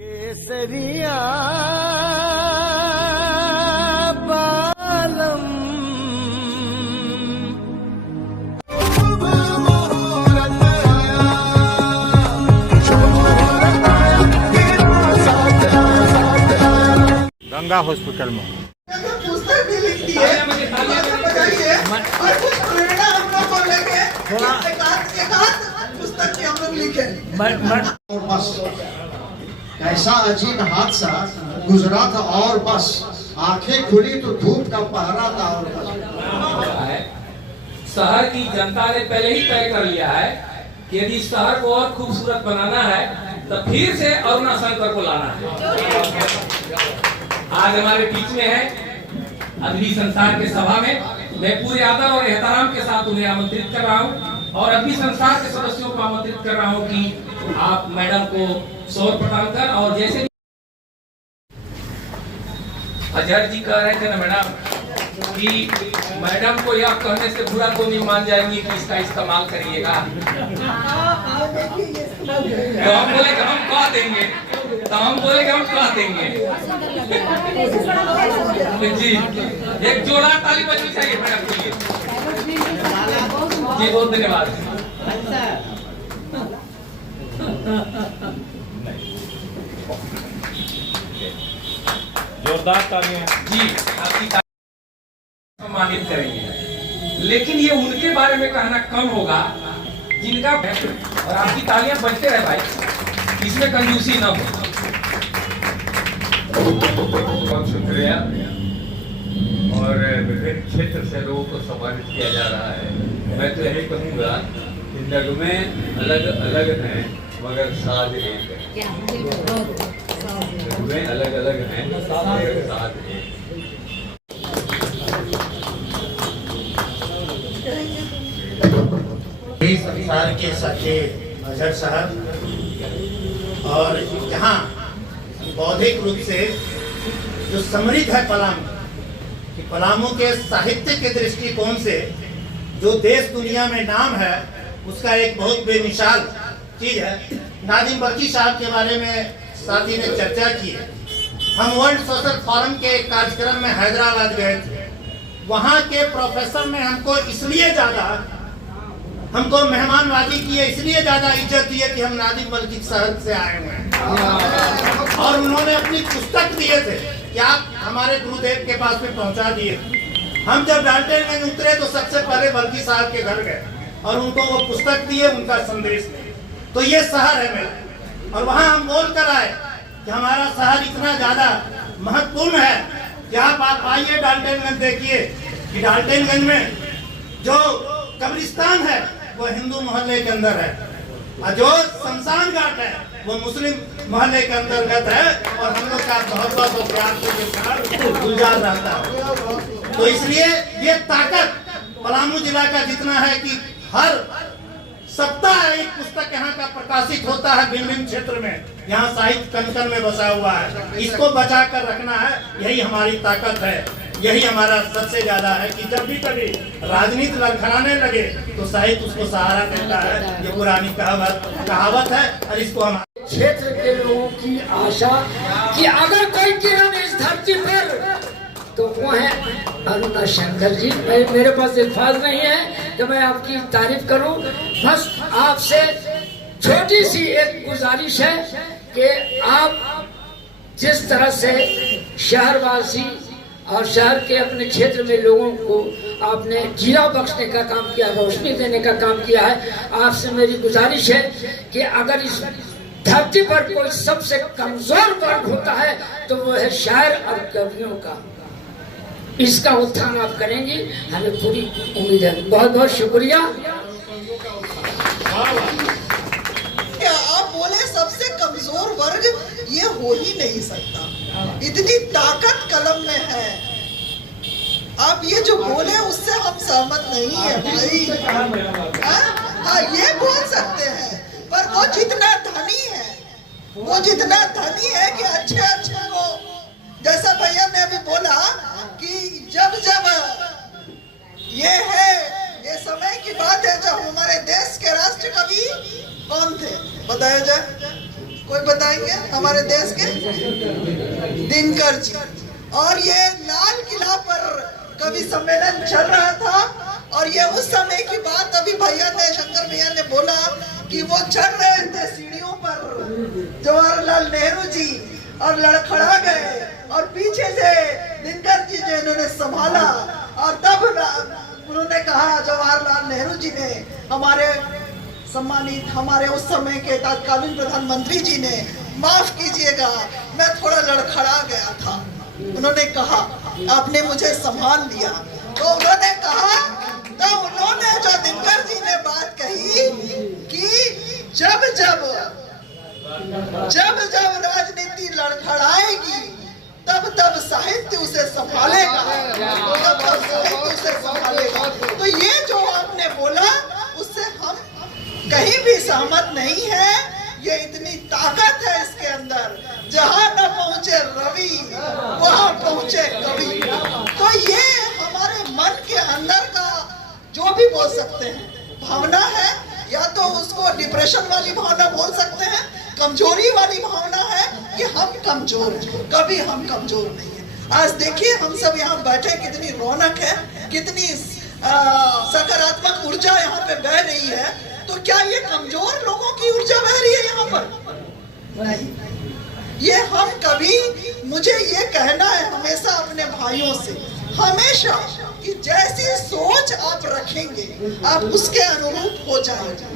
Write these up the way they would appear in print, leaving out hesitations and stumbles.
केसरिया बालम गंगा हॉस्पिटल में पुस्तक भी लिखती है, बताइए, और कुछ प्रेरणा हम लोग को लेके एक पुस्तक की हम लोग लिखे। और बस कैसा अजीब हादसा गुजरा था और बस आंखें खुली तो धूप का पहरा था और बस। शहर की जनता ने पहले ही तय कर लिया है कि यदि शहर को और खूबसूरत बनाना है तो फिर से अरुणा शंकर को लाना है। आज हमारे बीच में है अदबी संसार के सभा में। मैं पूरे आदर और एहतराम के साथ उन्हें आमंत्रित कर रहा हूं और अदबी संसार के सदस्यों को आमंत्रित कर रहा हूं कि आप मैडम को सौर प्रदान कर। और जैसे अजहर जी कह रहे थे ना मैडम कि मैडम को यह कहने से बुरा तो नहीं मान जाएंगी कि इसका इस्तेमाल करिएगा, तो हम बोले कि हम कह देंगे, तो हम बोले कि हम कह देंगे। जी एक जोरदार ताली बजनी चाहिए मैडम के लिए। जी बहुत धन्यवाद। जोरदार तालियां जी आपकी सम्मानित करेंगे, लेकिन ये उनके बारे में कहना कम होगा जिनका और आपकी तालियां बजते रहे भाई, इसमें कंजूसी न हो। बहुत शुक्रिया। और विभिन्न क्षेत्र से लोगों को सम्मानित किया जा रहा है। मैं तो यही कहूँगा कि नगमे अलग अलग हैं मगर साज एक है। नगमे अलग अलग हैं मगर साज एक। संसार के सच्चे अजहर साहब और यहाँ बौद्धिक रूप से जो समृद्ध है पलामू, कि पलामू के साहित्य के दृष्टिकोण से जो देश दुनिया में नाम है उसका एक बहुत बेमिसाल चीज है। नादिम बरकी साहब के बारे में साथी ने चर्चा की है। हम वर्ल्ड सोशल फोरम के एक कार्यक्रम में हैदराबाद गए थे। वहाँ के प्रोफेसर ने हमको इसलिए ज़्यादा हमको मेहमानबाजी की है, इसलिए ज्यादा इज्जत दी है कि हम नादिम बल्कि शहर से आए हुए हैं और उन्होंने अपनी पुस्तक दिए थे कि आप हमारे गुरुदेव के पास में पहुंचा दिए। हम जब डाल्टनगंज उतरे तो सबसे पहले बल्कि साहब के घर गए और उनको वो पुस्तक दिए, उनका संदेश दिए। तो ये शहर है मेरा, और वहाँ हम बोल कर आए कि हमारा शहर इतना ज्यादा महत्वपूर्ण है कि आप आइए डाल्टनगंज, देखिए कि डाल्टनगंज में जो कब्रिस्तान है वो हिंदू मोहल्ले के अंदर है और जो शमशान घाट है वो मुस्लिम मोहल्ले के अंतर्गत है और हम लोग का मोहब्बत और प्यार से गुलजार रहता है। तो इसलिए ये ताकत पलामू जिला का जितना है कि हर सप्ताह एक पुस्तक यहाँ का प्रकाशित होता है भिन्न भिन्न क्षेत्र में। यहाँ साहित्य कण-कण में बसा हुआ है, इसको बचा कर रखना है, यही हमारी ताकत है। यही हमारा सबसे ज्यादा है कि जब भी कभी राजनीति लड़खड़ाने लगे तो साहित्य उसको सहारा देता है। ये पुरानी कहावत है और इसको हम क्षेत्र के लोगों की आशा कि अगर कोई किरण इस धरती पर तो वो है अरुणा शंकर जी। मेरे पास अल्फाज नहीं है कि मैं आपकी तारीफ करूं। बस आपसे छोटी सी एक गुजारिश है कि आप जिस तरह से शहरवासी और शहर के अपने क्षेत्र में लोगों को आपने जीरा बख्शने का काम किया, रोशनी देने का काम किया है, आपसे मेरी गुजारिश है कि अगर इस धरती पर कोई सबसे कमजोर वर्ग होता है तो वो है शायर और कवियों का। इसका उत्थान आप करेंगी, हमें पूरी उम्मीद है। बहुत बहुत शुक्रिया। आप बोले सबसे कमजोर वर्ग, ये हो ही नहीं सकता। इतनी ताकत कलम में है। आप ये जो बोले उससे हम सहमत नहीं है भाई। हाँ ये बोल सकते हैं, पर वो जितना धनी है, वो जितना धनी है कि अच्छे वो, जैसा भैया ने अभी बोला कि जब ये समय की बात है जब हमारे देश के राष्ट्र कवि कौन थे बताया जाए? कोई बताएंगे हमारे देश के? दिनकर जी। और ये लाल किला पर कवि सम्मेलन चल रहा था और ये उस समय की बात अभी शंकर भैया ने बोला कि वो चढ़ रहे थे सीढ़ियों पर जवाहरलाल नेहरू जी और लड़खड़ा गए और पीछे से दिनकर जी जो इन्होंने संभाला और तब उन्होंने कहा, जवाहरलाल नेहरू जी ने, हमारे सम्मानित, हमारे उस समय के तत्कालीन प्रधानमंत्री जी ने, माफ कीजिएगा मैं थोड़ा लड़खड़ा गया था। उन्होंने कहा आपने मुझे संभाल लिया। तो उन्होंने कहा, तो उन्होंने जो दिनकर जी ने बात कही कि जब जब राजनीति लड़खड़ाएगी तब साहित्य उसे संभालेगा, तब साहित्य उसे संभालेगा। तो ये जो आपने बोला उससे हम कहीं भी सहमत नहीं है। ये इतनी ताकत है इसके अंदर, जहां न पहुंचे रवि वहां पहुंचे कवि। तो ये हमारे मन के अंदर का जो भी बोल सकते हैं भावना है, या तो उसको डिप्रेशन वाली भावना बोल सकते हैं, कमजोरी वाली भावना है कि हम कमजोर हैं। कभी हम कमजोर नहीं है। आज देखिए हम सब यहाँ बैठे, कितनी रौनक है, कितनी सकारात्मक ऊर्जा यहाँ पे बह रही है। तो क्या ये कमजोर लोगों की ऊर्जा बह रही है यहाँ पर? नहीं। ये हम कभी, मुझे ये कहना है हमेशा अपने भाइयों से, हमेशा कि जैसी सोच आप रखेंगे आप उसके अनुरूप हो जाएंगे,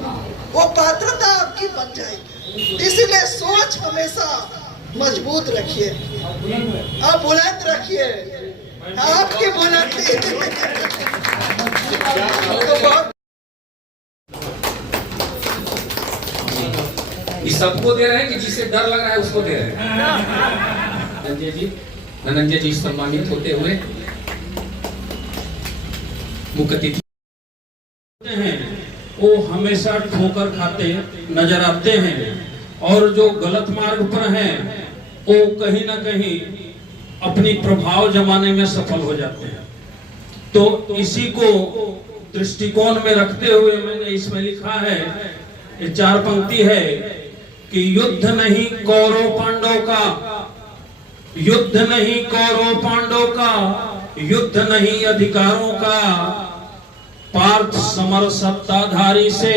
वो पात्रता आपकी बन जाएगी। इसलिए सोच हमेशा मजबूत रखिए, आप बुलंद रखिए, आपकी बुलंदी तो बहुत। ये सबको दे रहे हैं कि जिसे डर लग रहा है उसको दे रहे हैं। धनंजय जी सम्मानित होते हुए मुख्य अतिथि हैं, वो हमेशा ठोकर खाते नजर आते हैं और जो गलत मार्ग पर हैं वो कहीं ना कहीं अपनी प्रभाव जमाने में सफल हो जाते हैं। तो इसी को दृष्टिकोण में रखते हुए मैंने इसमें लिखा है, ये 4 पंक्ति है कि युद्ध नहीं कौरव पांडव का, युद्ध नहीं कौरव पांडव का, युद्ध नहीं अधिकारों का, पार्थ समर सत्ताधारी से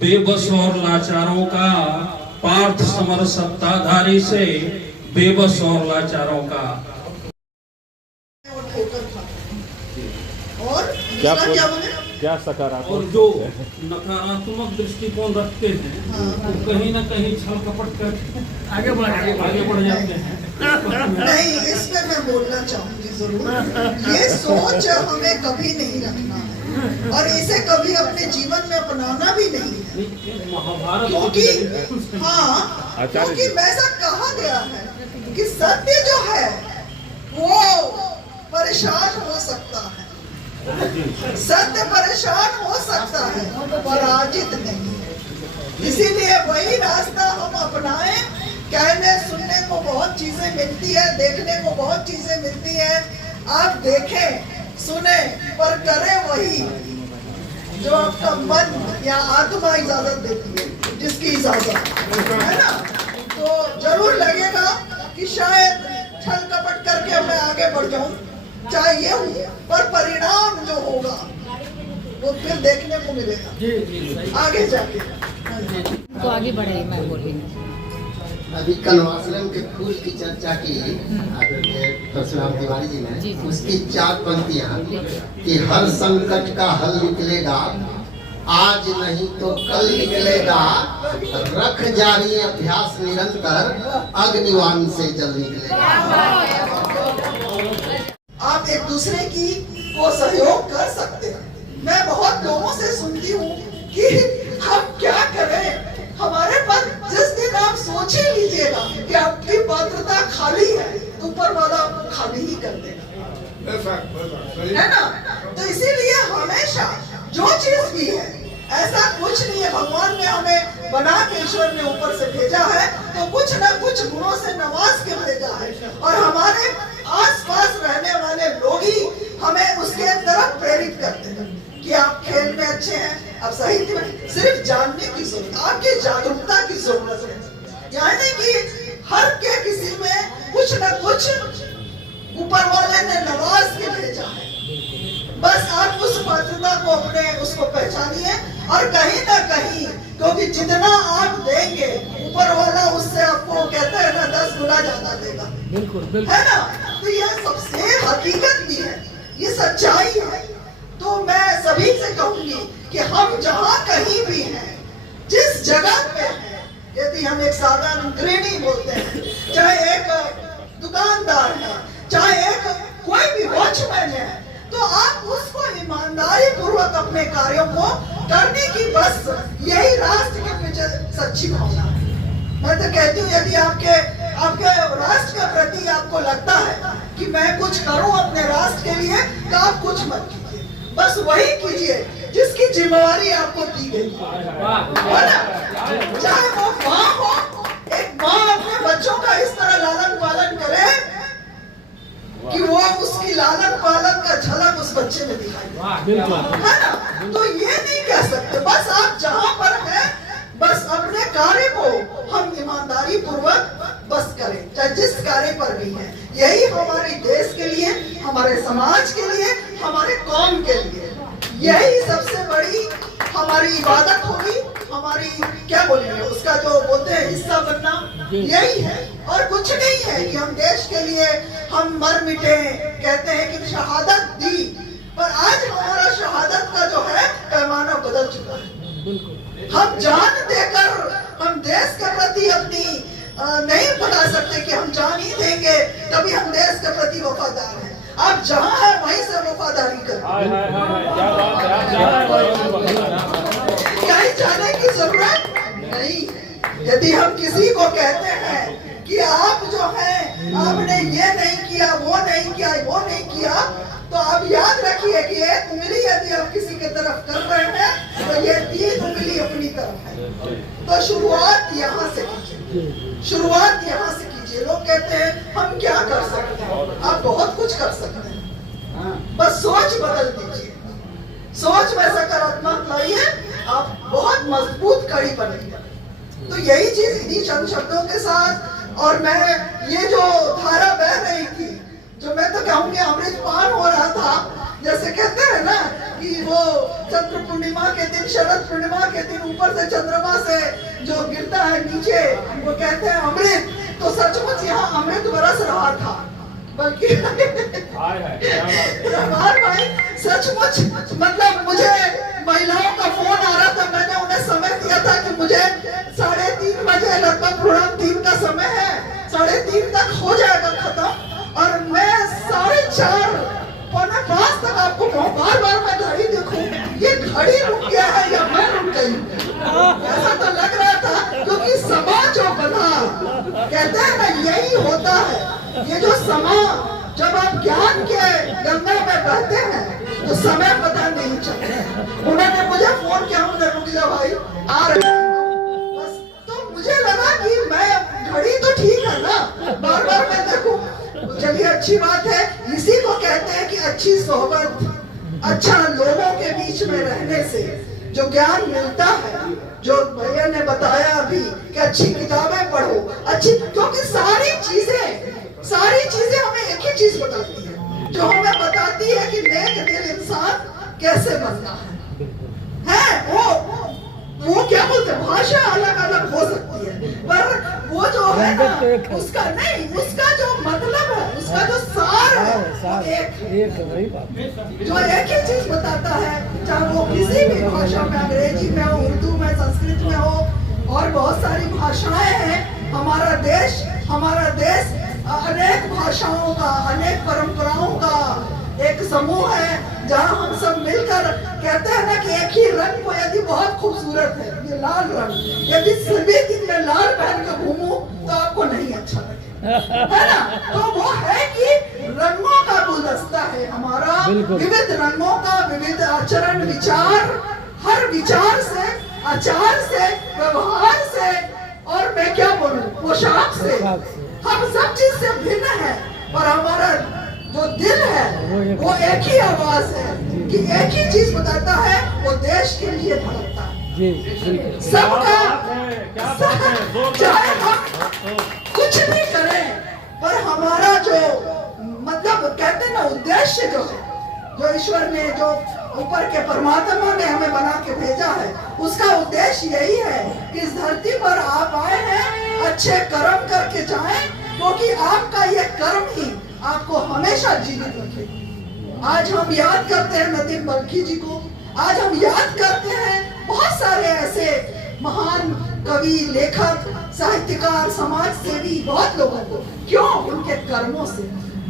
बेबस और लाचारों का, पार्थ समर सत्ताधारी से बेबस और लाचारों का। और क्या बोले? क्या सकारात्मक और जो नकारात्मक दृष्टिकोण रखते हैं वो कहीं ना कहीं छल कपट कर आगे बढ़ जाते हैं। नहीं, इसमें मैं बोलना चाहूंगी जरूर। ये सोच हमें कभी नहीं रखना है और इसे कभी अपने जीवन में अपनाना भी नहीं है। महाभारत क्योंकि क्योंकि वैसा कहा गया है कि सत्य जो है वो परेशान हो सकता है, सत्य परेशान हो सकता है, पराजित नहीं है। इसीलिए वही रास्ता हम अपनाएं। कहने सुनने को बहुत चीजें मिलती है, देखने को बहुत चीजें मिलती है। आप देखें सुने पर करें वही जो आपका मन या आत्मा इजाजत देती है, जिसकी इजाजत है ना। तो जरूर लगेगा कि शायद छल कपट करके मैं आगे बढ़ जाऊं, चाहिए हूँ, पर परिणाम जो होगा वो फिर देखने को मिलेगा आगे जाके। तो आगे बढ़े, मैं बोली। अभी कनवासलम के फूल की चर्चा की परशुराम तिवारी जी ने, उसकी 4 पंक्तियां कि हर संकट का हल निकलेगा, आज नहीं तो कल निकलेगा, रख जारी अभ्यास निरंतर, अग्निवान से जल निकलेगा। आप एक दूसरे की को सहयोग कर सकते हैं। मैं बहुत लोगों से सुनती हूँ कि हम क्या करें, हमारे पास जिस दिन आप सोच ही लीजिएगा कि आपकी पात्रता खाली है, ऊपर वाला खाली ही कर देगा, है ना। तो इसीलिए हमेशा जो चीज भी है, ऐसा कुछ नहीं है, भगवान ने हमें बना के ईश्वर ने ऊपर से भेजा है तो कुछ न कुछ गुणों से नवाज के भेजा है, और हमारे आसपास रहने वाले लोग ही हमें उसके तरफ प्रेरित करते हैं कि आप खेल में अच्छे हैं, आप साहित्य में, सिर्फ जानने की जरूरत, आपकी जागरूकता की जरूरत है। यानी कि हर के किसी में कुछ न कुछ ऊपर वाले ने नवाज के भेजा है। बस आप उस पात्रता को अपने उसको पहचानिए और कहीं ना कहीं, क्योंकि जितना आप देंगे ऊपर वाला उससे आपको कहते हैं ना 10 गुना ज्यादा देगा। बिल्कुल है ना। तो यह सबसे हकीकत भी है, ये सच्चाई है। तो मैं सभी से कहूंगी कि हम जहां कहीं भी हैं, जिस जगह पे हैं, यदि हम एक साधारण गृहिणी बोलते हैं, चाहे एक दुकानदार है, चाहे एक कोई भी वॉचमैन है, तो आप उसको ईमानदारी पूर्वक अपने कार्यों को करने की बस यही राष्ट्र के पीछे सच्ची भावना है। मैं तो कहती हूँ यदि आपके राष्ट्र के प्रति आपको लगता है कि मैं कुछ करूं अपने राष्ट्र के लिए, तो आप कुछ मत कीजिए, बस वही कीजिए जिसकी जिम्मेवारी आपको दी गई है ना। चाहे वो माँ हो, एक माँ अपने बच्चों का इस तरह लालन पालन करे कि वो उसकी लालन पालन का झलक उस बच्चे में दिखाई, है ना। तो ये नहीं कह सकते, बस आप जहाँ पर हैं बस अपने कार्य को हम ईमानदारी पूर्वक बस करें, चाहे जिस कार्य पर भी है। यही हमारे देश के लिए, हमारे समाज के लिए, हमारे कौम के लिए यही सबसे बड़ी हमारी इबादत होगी, हमारी क्या बोलेंगे उसका जो बोलते हैं हिस्सा बनना, यही है और कुछ नहीं है कि हम देश के लिए हम मर मिटे। कहते हैं कि शहादत दी, पर आज हमारा शहादत का जो है पैमाना बदल चुका है। हम जान देकर हम देश के प्रति अपनी नहीं बता सकते कि हम जान ही देंगे तभी हम देश के प्रति वफादार हैं। आप जहाँ है वहीं से वफादारी करें, कहीं जाने की जरूरत नहीं है। यदि हम किसी को कहते हैं कि आप जो है आपने ये नहीं किया, वो नहीं किया, वो नहीं किया, तो आप याद रखिए कि एक उंगली यदि आप किसी के तरफ कर रहे हैं तो ये 3 उंगली अपनी तरफ है। तो शुरुआत यहाँ से कीजिए, शुरुआत यहाँ से कीजिए। लोग कहते हैं हम क्या कर सकते हैं, आप बहुत कुछ कर सकते हैं, बस सोच बदल दीजिए, सोच में सकारात्मक लाइए, आप बहुत मजबूत कड़ी बनेंगे। तो यही चीज इन्हीं चंद शब्दों के साथ, और मैं ये जो धारा बह रही थी, जो मैं तो कहूँगी अमृतपान हो रहा था, जैसे कहते हैं ना कि वो चंद्र पूर्णिमा के दिन, शरद पूर्णिमा के दिन ऊपर से चंद्रमा से जो गिरता है नीचे, वो कहते हैं अमृत। तो सचमुच यहाँ अमृत बरस रहा था, बल्कि रमान भाई सचमुच, मतलब मुझे महिलाओं का फोन आ रहा था, मैंने उन्हें समय दिया था कि मुझे 3:30 बजे लगभग प्रोग्राम 3 का समय है, 3:30 तक हो जाएगा खत्म, और मैं 4:30 पौने 5 तक आपको बार बार मैं घड़ी देखूं, ये घड़ी रुक गया है या मैं रुक गई, ऐसा तो लग रहा था। क्योंकि समा जो बना, कहते हैं ना यही होता है, ये जो समा, जब आप ज्ञान के गंगा में बहते हैं तो समय पता नहीं चलता। उन्होंने मुझे फोन किया, उन्होंने रुक जा भाई आ रहे हैं, बस। तो मुझे लगा कि मैं घड़ी तो ठीक है ना, बार बार मैं देखूं, चलिए अच्छी बात है। इसी को कहते हैं कि अच्छी सोहबत, अच्छा लोगों के बीच में रहने से जो ज्ञान मिलता है, जो भैया ने बताया अभी कि अच्छी किताबें पढ़ो, अच्छी, क्योंकि सारी चीजें हमें एक ही चीज बताती है, जो हमें बताती है कि नेक दिल इंसान कैसे बनना है। वो क्या बोलते हैं, भाषा अलग अलग हो सकती है, पर वो जो है ना उसका नहीं, उसका जो मतलब है, उसका जो सार है, वो जो एक ही चीज बताता है, चाहे वो किसी भी भाषा में, अंग्रेजी में हो, उर्दू में, संस्कृत में हो, और बहुत सारी भाषाएं हैं। हमारा देश अनेक भाषाओं का, अनेक परंपराओं का एक समूह है, जहाँ हम सब मिलकर कहते हैं ना कि एक ही रंग को यदि बहुत खूबसूरत है, ये लाल रंग, यदि सभी दिन में लाल पहन कर घूमूं तो आपको नहीं अच्छा लगे, है ना। तो वो है कि रंगों का गुलदस्ता है हमारा, विविध रंगों का, विविध आचरण, विचार, हर विचार से, आचार से, व्यवहार से, और मैं क्या बोलूं, पोशाक से, हम सब चीज से भिन्न है, पर हमारा जो दिल है वो एक ही आवाज है कि एक ही चीज बताता है, वो देश के लिए धड़कता है। सबका चाहे हम कुछ भी करें, पर हमारा जो मतलब कहते हैं ना उद्देश्य जो ईश्वर ने, जो ऊपर के परमात्मा ने हमें बना के भेजा है, उसका उद्देश्य यही है कि इस धरती पर आप आए हैं, अच्छे कर्म करके जाएं, क्योंकि आपका ये कर्म ही आपको हमेशा जीवित रखेगा। आज हम याद करते हैं नदीम बल्खी जी को, आज हम याद करते हैं बहुत सारे ऐसे महान कवि, लेखक, साहित्यकार, समाज सेवी बहुत लोगों को। क्यों? उनके कर्मों से।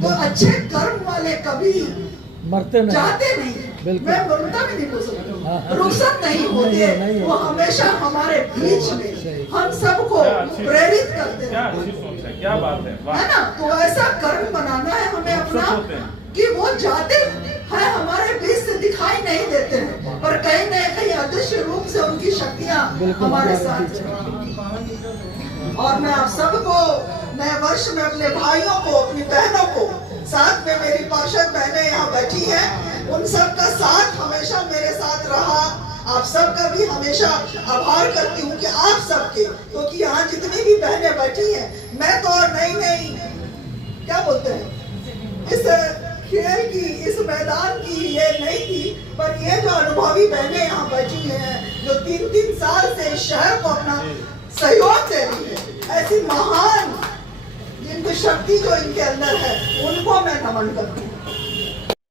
तो अच्छे कर्म वाले कवि मरते नहीं, जाते नहीं, मैं मरता भी नहीं बोल सकती, रुखसत नहीं होते, वो हमेशा हमारे बीच में हम सबको प्रेरित करते हैं। क्या बात है ना? तो ऐसा कर्म बनाना है हमें अपना कि वो जाते हैं हमारे बीच से दिखाई नहीं देते हैं, पर कहीं न कहीं अदृश्य रूप से उनकी शक्तियां हमारे साथ हैं। और मैं आप सबको नए वर्ष में अपने भाइयों को, अपनी बहनों को, साथ में मेरी पार्षद बहनें यहाँ बैठी हैं, उन सब का साथ हमेशा मेरे साथ रहा। आप सबका भी हमेशा आभार करती हूँ कि आप सबके, क्योंकि यहाँ जितनी भी बहनें बैठी हैं, मैं तो और नई क्या बोलते हैं, इस खेल की, इस मैदान की ये नहीं थी, पर ये जो अनुभवी बहनें यहाँ बैठी हैं, जो 3-3 साल से इस शहर को अपना सहयोग दे रही है, ऐसी महान जिनकी शक्ति जो इनके अंदर है, उनको मैं नमन करती हूँ।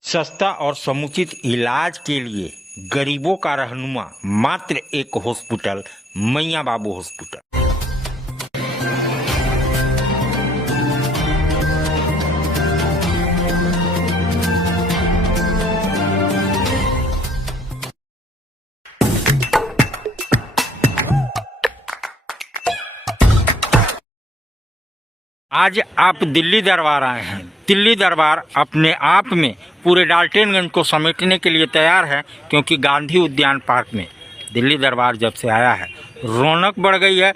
सस्ता और समुचित इलाज के लिए गरीबों का रहनुमा मात्र एक हॉस्पिटल, मैया बाबू हॉस्पिटल। आज आप दिल्ली दरबार आए हैं। दिल्ली दरबार अपने आप में पूरे डाल्टनगंज को समेटने के लिए तैयार है, क्योंकि गांधी उद्यान पार्क में दिल्ली दरबार जब से आया है रौनक बढ़ गई है।